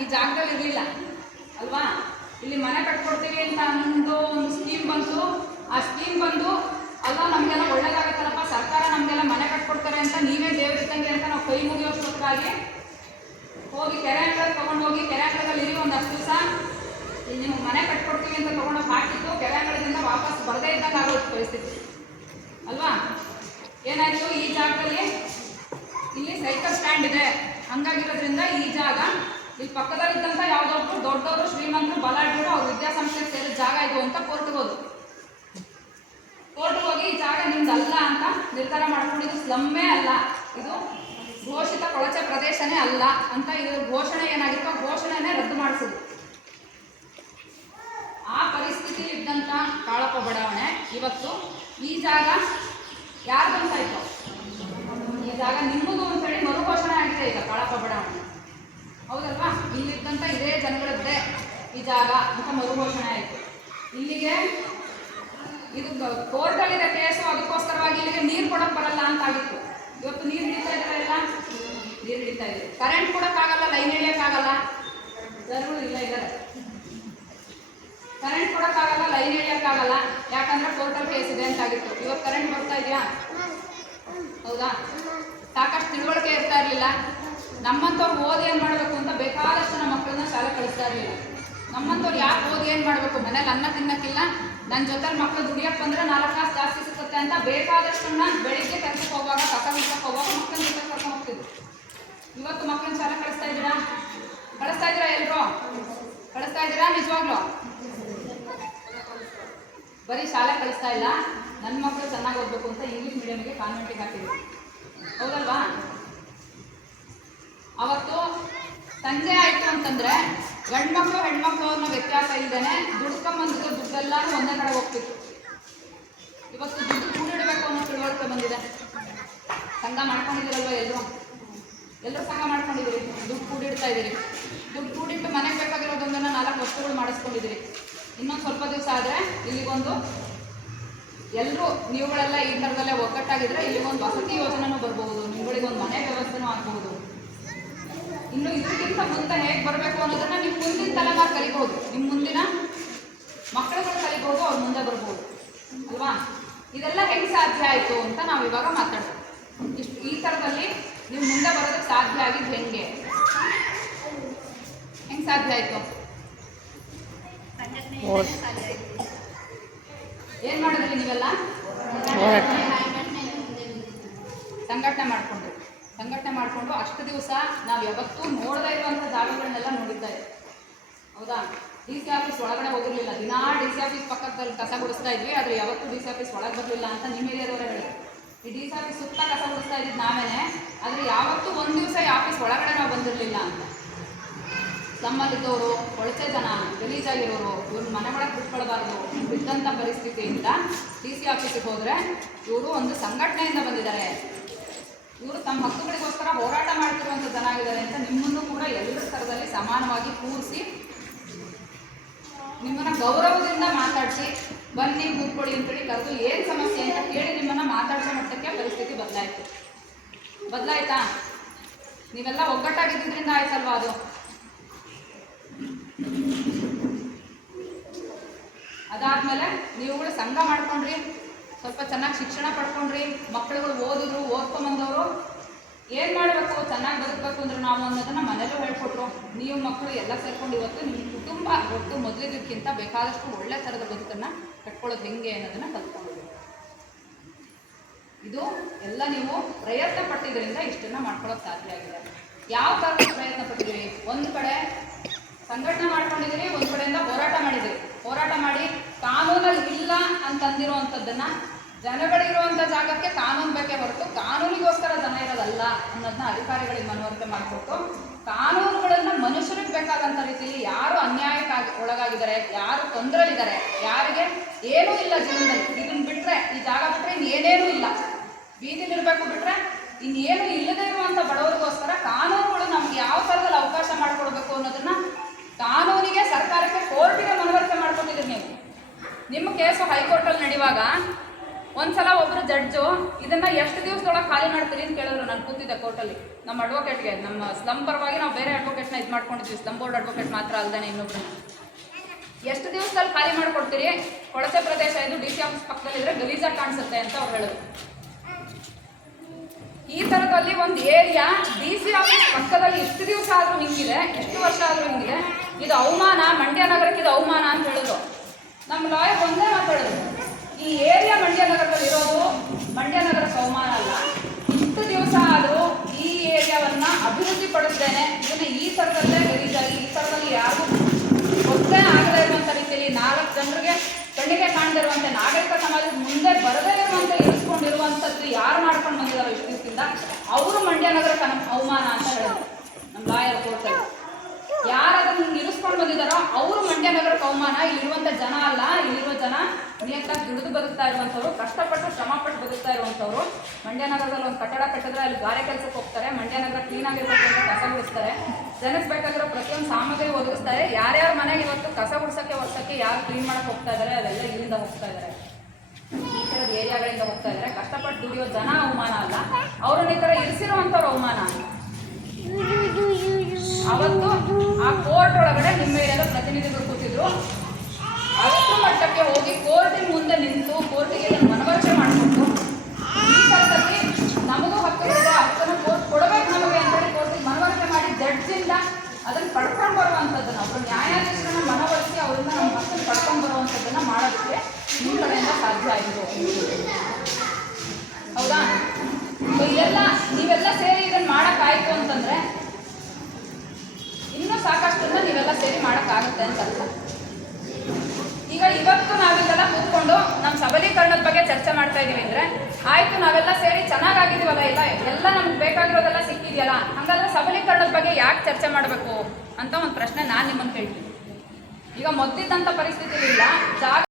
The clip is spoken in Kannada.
ಈ ಜಾಗದಲ್ಲಿ ಇರಲಿಲ್ಲ. ಅಲ್ವಾ? ಇಲ್ಲಿ ಮನೆ ಕಟ್ಕೊಡ್ತೀವಿ ಅಂತ ಒಂದು ಒಂದು ಸ್ಕೀಮ್ ಬಂತು. ಆ ಸ್ಕೀಮ್ ಬಂದು, ಅಲ್ಲ, ನಮಗೆಲ್ಲ ಒಳ್ಳೇದಾಗತ್ತಲ್ಲಪ್ಪ, ಸರ್ಕಾರ ನಮಗೆಲ್ಲ ಮನೆ ಕಟ್ಕೊಡ್ತಾರೆ ಅಂತ ನೀವೇ ದೇವರಿದ್ದಂಗೆ ಅಂತ ನಾವು ಕೈ ಮುಗಿಯೋಷ್ಟೊತ್ತಾಗಿ ಹೋಗಿ ಕೆರೆ ಅಂಗಡಿಗೆ ತೊಗೊಂಡೋಗಿ, ಕೆರೆ ಅಂಗಡಿಯಲ್ಲಿ ಇರಿ ಒಂದು ಹತ್ತು ದಿವಸ. ನಿಮ್ಗೆ ಮನೆ ಕಟ್ಕೊಡ್ತೀವಿ ಅಂತ ತೊಗೊಂಡೋಗಿ ಹಾಕಿದ್ದು, ಕೆರೆ ಅಂಗಡಿಯಿಂದ ವಾಪಸ್ ಬರದೇ ಇದ್ದಂಗೆ ಆಗೋದು ಪರಿಸ್ಥಿತಿ. ಅಲ್ವಾ? ಏನಾಯಿತು ಈ ಜಾಗದಲ್ಲಿ? ಇಲ್ಲಿ ಸೈಕಲ್ ಸ್ಟ್ಯಾಂಡ್ ಇದೆ. ಹಂಗಾಗಿರೋದ್ರಿಂದ ಈ ಜಾಗ ಇಲ್ಲಿ ಪಕ್ಕದಲ್ಲಿದ್ದಂಥ ಯಾವುದೊಬ್ರು ದೊಡ್ಡವರು ಶ್ರೀಮಂತರು ಬಲಾಢ್ಯರು ಅವ್ರ ವಿದ್ಯಾಸಂಸ್ಥೆಗೆ ಸೇರಿದ ಜಾಗ ಇದು ಅಂತ ಕೋರ್ಟ್ಗೆ ಹೋದ್ರು. ಕೋರ್ಟ್ ಹೋಗಿ ಈ ಜಾಗ ನಿಮ್ದು ಅಲ್ಲ ಅಂತ ನಿರ್ಧಾರ ಮಾಡ್ಕೊಂಡಿದ್ದು ಸ್ಲಮ್ಮೇ ಅಲ್ಲ, ಇದು ಘೋಷಿತ ಕೊಳಚೆ ಪ್ರದೇಶನೇ ಅಲ್ಲ ಅಂತ ಇದು ಘೋಷಣೆ ಏನಾಗಿತ್ತು ಘೋಷಣೆನೆ ರದ್ದು ಮಾಡಿಸಿದ್ರು. ಆ ಪರಿಸ್ಥಿತಿ ಇದ್ದಂಥ ಕಾಳಪ್ಪ ಬಡಾವಣೆ ಇವತ್ತು ಈ ಜಾಗ ಯಾರ್ದು ಅಂತ ಈ ಜಾಗ ನಿಮ್ಮದು ಅಂತೇಳಿ ಮರು ಘೋಷಣೆ ಆಗಿದೆ ಈಗ ಕಾಳಪ್ಪ ಬಡಾವಣೆ. ಹೌದಲ್ವಾ? ಇಲ್ಲಿದ್ದಂತ ಇದೇ ಜನಗಳದ್ದೇ ಈ ಜಾಗ ಅಂತ ಮರುಘೋಷಣೆ ಆಯಿತು. ಇಲ್ಲಿಗೆ ಇದು ಕೋರ್ಟಲ್ಲಿದೆ ಕೇಸು, ಅದಕ್ಕೋಸ್ಕರವಾಗಿ ಇಲ್ಲಿಗೆ ನೀರು ಕೊಡಕ್ ಬರಲ್ಲ ಅಂತ ಆಗಿತ್ತು ಇವತ್ತು ನೀರು ಹಿಡಿತಾ ಇದ್ದಾರೆ ಎಲ್ಲ ನೀರು ಹಿಡಿತಾ ಇದೆ ಕರೆಂಟ್ ಕೊಡೋಕ್ಕಾಗಲ್ಲ, ಲೈನ್ ಹಿಡಿಯೋಕ್ಕಾಗಲ್ಲ ಜನಗಳು ಇಲ್ಲ ಇದ್ದಾರೆ. ಕರೆಂಟ್ ಕೊಡೋಕ್ಕಾಗಲ್ಲ, ಲೈನ್ ಹಿಡಿಯೋಕ್ಕಾಗಲ್ಲ ಯಾಕಂದ್ರೆ ಕೋರ್ಟಲ್ಲಿ ಕೇಸ್ ಇದೆ ಅಂತ ಆಗಿತ್ತು ಇವತ್ತು ಕರೆಂಟ್ ಬರ್ತಾ ಇದೆಯಾ? ಹೌದಾ? ಸಾಕಷ್ಟು ತಿಳುವಳಿಕೆ ಇರ್ತಾ ಇರಲಿಲ್ಲ. ನಮ್ಮಂಥವ್ರು ಓದಿ ಏನು ಮಾಡಬೇಕು ಅಂತ ಬೇಕಾದಷ್ಟು ನಮ್ಮ ಮಕ್ಕಳನ್ನ ಶಾಲೆ ಕಳಿಸ್ತಾ ಇರಲಿಲ್ಲ ನಮ್ಮಂಥವ್ರು ಯಾಕೆ ಓದಿ ಏನು ಮಾಡಬೇಕು? ಮನೇಲಿ ಅನ್ನ ತಿನ್ನಕ್ಕಿಲ್ಲ. ನನ್ನ ಜೊತೆ ಮಕ್ಕಳು ದುಡಿಯಕ್ಕೆ ಬಂದರೆ ನಾಲ್ಕು ಕಾಸು ಜಾಸ್ತಿ ಸಿಗುತ್ತೆ ಅಂತ ಬೇಕಾದಷ್ಟನ್ನ ಬೆಳಿಗ್ಗೆ ಕೆಲಸಕ್ಕೆ ಹೋಗುವಾಗ ಕಸ ಹೋಗುವಾಗ ಮಕ್ಕಳ ಜೊತೆ ಕರ್ಕೊಂಡು ಹೋಗ್ತಿದ್ರು ಇವತ್ತು ಮಕ್ಕಳನ್ನ ಶಾಲೆ ಕಳಿಸ್ತಾ ಇದ್ದೀರಾ? ಕಳಿಸ್ತಾ ಇದ್ದೀರಾ ಎಲ್ರು? ಕಳಿಸ್ತಾ ಇದ್ದೀರಾ ನಿಜವಾಗ್ಲು? ಬರೀ ಶಾಲೆ ಕಳಿಸ್ತಾ ಇಲ್ಲ. ನನ್ನ ಮಕ್ಕಳು ಚೆನ್ನಾಗಿ ಓದಬೇಕು ಅಂತ ಇಂಗ್ಲೀಷ್ ಮೀಡಿಯಮ್ಗೆ ಕಾನ್ವೆಂಟಿಗೆ ಹಾಕಿದ್ರು. ಹೌದಲ್ವಾ ಅವತ್ತು ಸಂಜೆ ಆಯಿತು ಅಂತಂದ್ರೆ ಗಂಡು ಮಕ್ಕಳು ಹೆಣ್ಮಕ್ಳು ಅನ್ನೋ ವ್ಯತ್ಯಾಸ ಇಲ್ದೇನೆ ದುಡ್ಕೊಂಬಂದಿದ್ದು ದುಡ್ಡೆಲ್ಲಾರು ಒಂದೇ ಕಡೆ ಹೋಗ್ತಿತ್ತು. ಇವತ್ತು ದುಡ್ಡು ಕೂಡಿಡಬೇಕು ಅನ್ನೋ ತಿಳುವಳಿಕೆ ಬಂದಿದೆ. ಸಂಘ ಮಾಡ್ಕೊಂಡಿದ್ದೀರಲ್ವ ಎಲ್ಲರೂ ಎಲ್ಲರೂ ಸಂಘ ಮಾಡ್ಕೊಂಡಿದ್ದೀರಿ? ದುಡ್ಡು ಕೂಡಿಡ್ತಾ ಇದ್ದೀರಿ. ದುಡ್ಡು ಕೂಡಿಟ್ಟು ಮನೆಗೆ ಬೇಕಾಗಿರೋದೊಂದನ್ನು ನಾಲ್ಕು ವಸ್ತುಗಳು ಮಾಡಿಸ್ಕೊಂಡಿದ್ದೀರಿ. ಇನ್ನೊಂದು ಸ್ವಲ್ಪ ದಿವಸ ಆದರೆ ಇಲ್ಲಿಗೊಂದು ಎಲ್ಲರೂ ನೀವುಗಳೆಲ್ಲ ಈ ಥರದಲ್ಲೇ ಒಗ್ಗಟ್ಟಾಗಿದ್ರೆ ಇಲ್ಲಿಗೊಂದು ವಸತಿ ಯೋಜನೆನೂ ಬರ್ಬೋದು ನಿಮ್ಗಳಿಗೊಂದು ಮನೆ ವ್ಯವಸ್ಥೆನೂ ಆಗ್ಬೋದು ಇನ್ನು ಇದಕ್ಕಿಂತ ಮುಂದೆ ಹೇಗೆ ಬರಬೇಕು ಅನ್ನೋದನ್ನ ನಿಮ್ಮ ಮುಂದಿನ ತಲೆಮಾರು ಕಲಿಬಹುದು. ನಿಮ್ಮ ಮುಂದಿನ ಮಕ್ಕಳುಗಳು ಕಲಿಬಹುದು ಅವ್ರು ಮುಂದೆ ಬರ್ಬೋದು. ಅಲ್ವಾ? ಇದೆಲ್ಲ ಹೆಂಗೆ ಸಾಧ್ಯ ಆಯಿತು ಅಂತ ನಾವು ಇವಾಗ ಮಾತಾಡ್ತೀವಿ. ಇಷ್ಟು ಈ ಥರದಲ್ಲಿ ನೀವು ಮುಂದೆ ಬರೋದಕ್ಕೆ ಸಾಧ್ಯ ಆಗಿದ್ದು ಹೆಂಗೆ? ಹೆಂಗೆ ಸಾಧ್ಯ ಆಯಿತು? ಏನು ಮಾಡಿದ್ರಿ ನೀವೆಲ್ಲ? ಸಂಘಟನೆ ಮಾಡಿಕೊಂಡ್ರು. ಸಂಘಟನೆ ಮಾಡಿಕೊಂಡು ಅಷ್ಟು ದಿವಸ ನಾವು ಯಾವತ್ತೂ ನೋಡದೇ ಇರುವಂಥ ಜಾಗಗಳನ್ನೆಲ್ಲ ಇದ್ವಿ ಹೌದಾ? ಡಿ ಸಿ ಆಫೀಸ್ ಒಳಗಡೆ ಹೋಗಿರಲಿಲ್ಲ. ದಿನಾ ಡಿ ಸಿ ಆಫೀಸ್ ಪಕ್ಕದಲ್ಲಿ ಕಸ ಗುಡಿಸ್ತಾ ಇದ್ವಿ, ಆದರೆ ಯಾವತ್ತೂ ಡಿ ಸಿ ಆಫೀಸ್ ಒಳಗೆ ಬರಲಿಲ್ಲ ಅಂತ ನಿಮ್ಮ ಏರಿಯಾದವರೇ ಹೇಳಿ. ಈ ಡಿ ಸಿ ಆಫೀಸ್ ಸುತ್ತ ಕಸ ಗುಡಿಸ್ತಾ ಇದ್ದಿದ್ದು ನಾವೇನೆ, ಆದರೆ ಯಾವತ್ತೂ ಒಂದು ದಿವಸ ಈ ಆಫೀಸ್ ಒಳಗಡೆ ನಾವು ಬಂದಿರಲಿಲ್ಲ ಅಂತ. ನಮ್ಮಲ್ಲಿದ್ದವರು ಕೊಳಚೆ ಜನ ಗಲೀಜಾಗಿರೋರು ಇವ್ರ ಮನೆ ಒಳಗೆ ಬಿಟ್ಕೊಳ್ಬಾರ್ದು ಬಿದ್ದಂಥ ಪರಿಸ್ಥಿತಿಯಿಂದ ಡಿ ಸಿ ಆಫೀಸಿಗೆ ಹೋದರೆ ಇವರು ಒಂದು ಸಂಘಟನೆಯಿಂದ ಬಂದಿದ್ದಾರೆ. ಇವರು ತಮ್ಮ ಹಕ್ಕುಗಳಿಗೋಸ್ಕರ ಹೋರಾಟ ಮಾಡ್ತಿರುವಂಥ ಜನ ಆಗಿದ್ದಾರೆ ಅಂತ ನಿಮ್ಮನ್ನು ಕೂಡ ಎಲ್ಲರ ಸ್ತರದಲ್ಲಿ ಸಮಾನವಾಗಿ ಕೂರಿಸಿ ನಿಮ್ಮನ್ನ ಗೌರವದಿಂದ ಮಾತಾಡಿಸಿ ಬನ್ನಿ, ಕೂತ್ಕೊಳ್ಳಿ ಅಂತೇಳಿ ಕರೆದು ಏನು ಸಮಸ್ಯೆ ಅಂತ ಕೇಳಿ ನಿಮ್ಮನ್ನ ಮಾತಾಡಿಸೋ ಮಟ್ಟಕ್ಕೆ ಪರಿಸ್ಥಿತಿ ಬದಲಾಯಿತು. ಬದಲಾಯ್ತಾ? ನೀವೆಲ್ಲ ಒಗ್ಗಟ್ಟಾಗಿದ್ದರಿಂದ ಆಯ್ತಲ್ವಾ ಅದು? ಅದಾದ್ಮೇಲೆ ನೀವುಗಳು ಸಂಘ ಮಾಡ್ಕೊಂಡ್ರಿ. ಸ್ವಲ್ಪ ಚೆನ್ನಾಗಿ ಶಿಕ್ಷಣ ಪಡ್ಕೊಂಡ್ರಿ. ಮಕ್ಕಳುಗಳು ಓದಿದ್ರು, ಓದ್ಕೊಂಬಂದವರು. ಏನು ಮಾಡಬೇಕು? ಚೆನ್ನಾಗಿ ಬದುಕಬೇಕು ಅಂದ್ರೆ ನಾವು ಅನ್ನೋದನ್ನ ಮನೇಲೂ ಹೇಳ್ಕೊಟ್ರು. ನೀವು ಮಕ್ಕಳು ಎಲ್ಲ ಸೇರ್ಕೊಂಡು ಇವತ್ತು ನಿಮ್ಮ ಕುಟುಂಬ ಒಟ್ಟು ಮೊದಲಿದ್ದಕ್ಕಿಂತ ಬೇಕಾದಷ್ಟು ಒಳ್ಳೆ ಥರದ ಬದುಕನ್ನು ಕಟ್ಕೊಳ್ಳೋದು ಹೆಂಗೆ ಅನ್ನೋದನ್ನ ಕಲ್ತ್ಕೊಳ್ಬೇಕು ಇದು ಎಲ್ಲ ನೀವು ಪ್ರಯತ್ನ ಪಟ್ಟಿದ್ರಿಂದ ಇಷ್ಟನ್ನ ಮಾಡ್ಕೊಳ್ಳೋಕೆ ಸಾಧ್ಯ ಆಗಿದೆ. ಯಾವ ಥರದ ಪ್ರಯತ್ನ ಪಟ್ಟಿದ್ದೀವಿ ಒಂದು ಕಡೆ ಸಂಘಟನೆ ಮಾಡ್ಕೊಂಡಿದ್ದೀರಿ, ಒಂದು ಕಡೆಯಿಂದ ಹೋರಾಟ ಮಾಡಿದ್ದೀರಿ. ಹೋರಾಟ ಮಾಡಿ ಕಾನೂನಲ್ಲಿ ಇಲ್ಲ ಅಂತಂದಿರೋ ಅಂಥದ್ದನ್ನ ಜನಗಳಿರುವಂಥ ಜಾಗಕ್ಕೆ ಕಾನೂನು ಬೇಕೇ ಹೊರತು ಕಾನೂನಿಗೋಸ್ಕರ ಜನ ಇರೋದಲ್ಲ ಅನ್ನೋದನ್ನ ಅಧಿಕಾರಿಗಳಿಗೆ ಮನವರಿಕೆ ಮಾಡಿಕೊಟ್ಟು ಕಾನೂನುಗಳನ್ನ ಮನುಷ್ಯರಿಗೆ ಬೇಕಾದಂಥ ರೀತಿಯಲ್ಲಿ ಯಾರು ಅನ್ಯಾಯಕ್ಕಾಗಿ ಒಳಗಾಗಿದ್ದಾರೆ, ಯಾರು ತೊಂದರೆಲಿದ್ದಾರೆ ಯಾರಿಗೆ ಏನೂ ಇಲ್ಲ ಜೀವನದಲ್ಲಿ. ಇದನ್ನ ಬಿಟ್ರೆ ಈ ಜಾಗ ಬಿಟ್ರೆ ಇನ್ನೇನೇನೂ ಇಲ್ಲ. ಬೀದಿಲಿರ್ಬೇಕು ಬಿಟ್ರೆ ಇನ್ನೇನು ಇಲ್ಲದೇ ಇರುವಂತ ಬಡವರಿಗೋಸ್ಕರ ಕಾನೂನುಗಳು ನಮ್ಗೆ ಯಾವ ಥರದಲ್ಲಿ ಅವಕಾಶ ಮಾಡಿಕೊಡ್ಬೇಕು ಅನ್ನೋದನ್ನ ಕಾನೂನಿಗೆ ಸರ್ಕಾರಕ್ಕೆ ಕೋರ್ಟಿಗೆ ಮನವರಿಕೆ ಮಾಡ್ಕೊತಿದ್ದೀರಿ ನೀವು. ನಿಮ್ಮ ಕೇಸು ಹೈಕೋರ್ಟಲ್ಲಿ ನಡೆಯುವಾಗ ಒಂದ್ಸಲ ಒಬ್ರು ಜಡ್ಜು, ಇದನ್ನ ಎಷ್ಟು ದಿವಸದೊಳಗೆ ಖಾಲಿ ಮಾಡ್ತೀರಿ ಅಂತ ಕೇಳಿದ್ರು ನಾನು ಕೂತಿದ್ದೆ ಕೋರ್ಟಲ್ಲಿ ನಮ್ಮ ಅಡ್ವೊಕೇಟ್ಗೆ ನಮ್ಮ ಸ್ಲಂ ಪರವಾಗಿ ನಾವು ಬೇರೆ ಅಡ್ವೊಕೇಟ್ನ ಇದು ಮಾಡ್ಕೊಂಡಿದ್ವಿ ಸ್ಲಂ ಬೋರ್ಡ್ ಅಡ್ವೊಕೇಟ್ ಮಾತ್ರ ಅಲ್ದಾನೆ ಇನ್ನೊಬ್ರು. ಎಷ್ಟು ದಿವಸದಲ್ಲಿ ಖಾಲಿ ಮಾಡ್ಕೊಡ್ತೀರಿ? ಕೊಳಚೆ ಪ್ರದೇಶ ಇದು ಡಿ ಸಿ ಆಫೀಸ್ ಪಕ್ಕದಲ್ಲಿದ್ರೆ ಗಲೀಜಾಗಿ ಕಾಣಿಸುತ್ತೆ ಅಂತ ಅವ್ರು ಹೇಳಿದ್ರು. ಈ ತರದಲ್ಲಿ ಒಂದು ಏರಿಯಾ ಡಿ ಸಿ ಆಫೀಸ್ ಪಕ್ಕದಲ್ಲಿ ಎಷ್ಟು ದಿವಸ ಆದರೂ ಹಿಂಗಿದೆ ಎಷ್ಟು ವರ್ಷ ಆದರೂ ಹಿಂಗಿದೆ, ಇದು ಅವಮಾನ, ಮಂಡ್ಯ ನಗರಕ್ಕೆ ಇದು ಅವಮಾನ ಅಂತ ಹೇಳಿದ್ರು. ನಮ್ಮ ಲಾಯರ್ ಒಂದೇ ಮಾತಾಡಿದ್ರು ಈ ಏರಿಯಾ ಮಂಡ್ಯ ನಗರದಲ್ಲಿ ಇರೋದು ಮಂಡ್ಯ ನಗರ ಅವಮಾನ ಅಲ್ಲ. ಇಷ್ಟು ದಿವಸ ಆದರೂ ಈ ಏರಿಯಾವನ್ನ ಅಭಿವೃದ್ಧಿ ಪಡಿಸ್ತೇನೆ ಇದನ್ನ ಈ ಥರದಲ್ಲೇ ಗಲೀಜಾಗಿ ಈ ಥರದಲ್ಲಿ ಯಾರಿಗೂ ಗೊತ್ತೇ ಆಗದೇ ಇರುವಂಥ ರೀತಿಯಲ್ಲಿ ನಾಲ್ಕು ಜನರಿಗೆ ಕಣ್ಣಿಗೆ ಕಾಣದೇ ಇರುವಂತೆ ನಾಗರಿಕ ಸಮಾಜದ ಮುಂದೆ ಬರದೇ ಇರುವಂತೆ ಇರಿಸ್ಕೊಂಡಿರುವಂಥದ್ದು ಯಾರು ಮಾಡ್ಕೊಂಡು ಬಂದಿದ್ದಾರೆ ಇಷ್ಟು ದಿವಸದಿಂದ ಅವರು ಮಂಡ್ಯ ನಗರ ಅವಮಾನ ಅಂತ ಹೇಳಿದ್ರು ನಮ್ಮ ಲಾಯರ್ ಕೋರ್ಟಲ್ಲಿ ಯಾರು ಅದನ್ನು ಇರಿಸ್ಕೊಂಡು ಬಂದಿದ್ದಾರೋ ಅವರು ಮಂಡ್ಯ ನಗರಕ್ಕೆ ಅವಮಾನ. ಇಲ್ಲಿರುವಂಥ ಜನ ಅಲ್ಲ, ಇಲ್ಲಿರುವ ಜನ ನಿಯತ್ತಾಗಿ ದುಡಿದು ಬದುಕ್ತಾ ಇರುವಂಥವ್ರು, ಕಷ್ಟಪಟ್ಟು ಶ್ರಮಪಟ್ಟು ಬದುಕ್ತಾ ಇರುವಂಥವ್ರು, ಮಂಡ್ಯ ನಗರದಲ್ಲಿ ಒಂದು ಕಟ್ಟಡ ಕಟ್ಟಿದ್ರೆ ಅಲ್ಲಿ ಗಾರೆ ಕೆಲಸಕ್ಕೆ ಹೋಗ್ತಾರೆ, ಮಂಡ್ಯ ನಗರ ಕ್ಲೀನ್ ಆಗಿರ್ಬೇಕು ಅಂತ ಕಸ ಗುಡಿಸ್ತಾರೆ ಜನಕ್ಕೆ ಪ್ರತಿಯೊಂದು ಸಾಮಗ್ರಿ ಒದಗಿಸ್ತಾರೆ. ಯಾರ್ಯಾರ ಮನೆಗೆ ಇವತ್ತು ಕಸ ಗುಡ್ಸಕ್ಕೆ ವರ್ಷಕ್ಕೆ ಯಾರು ಕ್ಲೀನ್ ಮಾಡಕ್ಕೆ ಹೋಗ್ತಾ ಇದ್ದಾರೆ ಅದೆಲ್ಲ ಇಲ್ಲಿಂದ ಹೋಗ್ತಾ ಇದ್ದಾರೆ ಈ ಥರದ ಏರಿಯಾಗಳಿಂದ ಹೋಗ್ತಾ ಇದ್ದಾರೆ ಕಷ್ಟಪಟ್ಟು ದುಡಿಯೋ ಜನ ಅವಮಾನ ಅಲ್ಲ. ಅವ್ರನ್ನ ಈ ಥರ ಇರಿಸಿರುವಂಥವ್ರು ಅವಮಾನ. ಅವತ್ತು ಆ ಕೋರ್ಟ್ ಒಳಗಡೆ ನಿಮ್ಮ ಏರಿಯಾದ ಪ್ರತಿನಿಧಿಗಳು ಕೂತಿದ್ರು. ಮಟ್ಟಕ್ಕೆ ಹೋಗಿ ಕೋರ್ಟಿನ ಮುಂದೆ ನಿಂತು ಕೋರ್ಟಿಗೆ ಮನವರಿಕೆ ಮಾಡಿಕೊಟ್ಟು ಈ ಕಾಲದಲ್ಲಿ ನಮಗೂ ಹಕ್ಕು ಇದೆ. ಹಕ್ಕನ್ನು ಕೋರ್ಟ್ ಕೊಡಬೇಕು ನಮಗೆ ಅಂತೇಳಿ ಕೋರ್ಟಿಗೆ ಮನವರಿಕೆ ಮಾಡಿ ಜಡ್ಜಿಂದ ಅದನ್ನು ಪಡ್ಕೊಂಡು ಬರುವಂಥದ್ದನ್ನು ಒಬ್ಬರು ನ್ಯಾಯಾಧೀಶರನ್ನ ಮನವರಿಸಿ ಅವರಿಂದ ನಮ್ಮ ಹಕ್ಕನ್ನು ಪಡ್ಕೊಂಡು ಬರುವಂಥದ್ದನ್ನು ಮಾಡೋದಕ್ಕೆ ನಿಮ್ಮ ಕಡೆಯಿಂದ ಸಾಧ್ಯ ಆಯಿತು ಹೌದಾ? ಸೊ ಇದೆಲ್ಲ, ನೀವೆಲ್ಲ ಸೇರಿ ಇದನ್ನು ಮಾಡೋಕ್ಕಾಯಿತು ಅಂತಂದ್ರೆ, ಇನ್ನೂ ಸಾಕಷ್ಟನ್ನ ನೀವೆಲ್ಲ ಸೇರಿ ಮಾಡೋಕ್ಕಾಗುತ್ತೆ ಅಂತ ಇವತ್ತು ನಾವೆಲ್ಲ ಕೂತ್ಕೊಂಡು ನಮ್ಮ ಸಬಲೀಕರಣದ ಬಗ್ಗೆ ಚರ್ಚೆ ಮಾಡ್ತಾ ಇದೀವಿ ಅಂದ್ರೆ, ಆಯ್ತು, ನಾವೆಲ್ಲ ಸೇರಿ ಚೆನ್ನಾಗಾಗಿದೀವಲ್ಲ ಇಲ್ಲ ಎಲ್ಲ ನಮ್ಗೆ ಬೇಕಾಗಿರೋದೆಲ್ಲ ಸಿಕ್ಕಿದೆಯಲ್ಲ, ಹಂಗಾದ್ರೆ ಸಬಲೀಕರಣದ ಬಗ್ಗೆ ಯಾಕೆ ಚರ್ಚೆ ಮಾಡಬೇಕು ಅಂತ ಒಂದು ಪ್ರಶ್ನೆ ನಾನು ನಿಮ್ಮನ್ನು ಕೇಳ್ತೀನಿ. ಈಗ ಮೊದ್ಲಿದ್ದಂಥ ಪರಿಸ್ಥಿತಿ ಇಲ್ಲ ಜಾಗ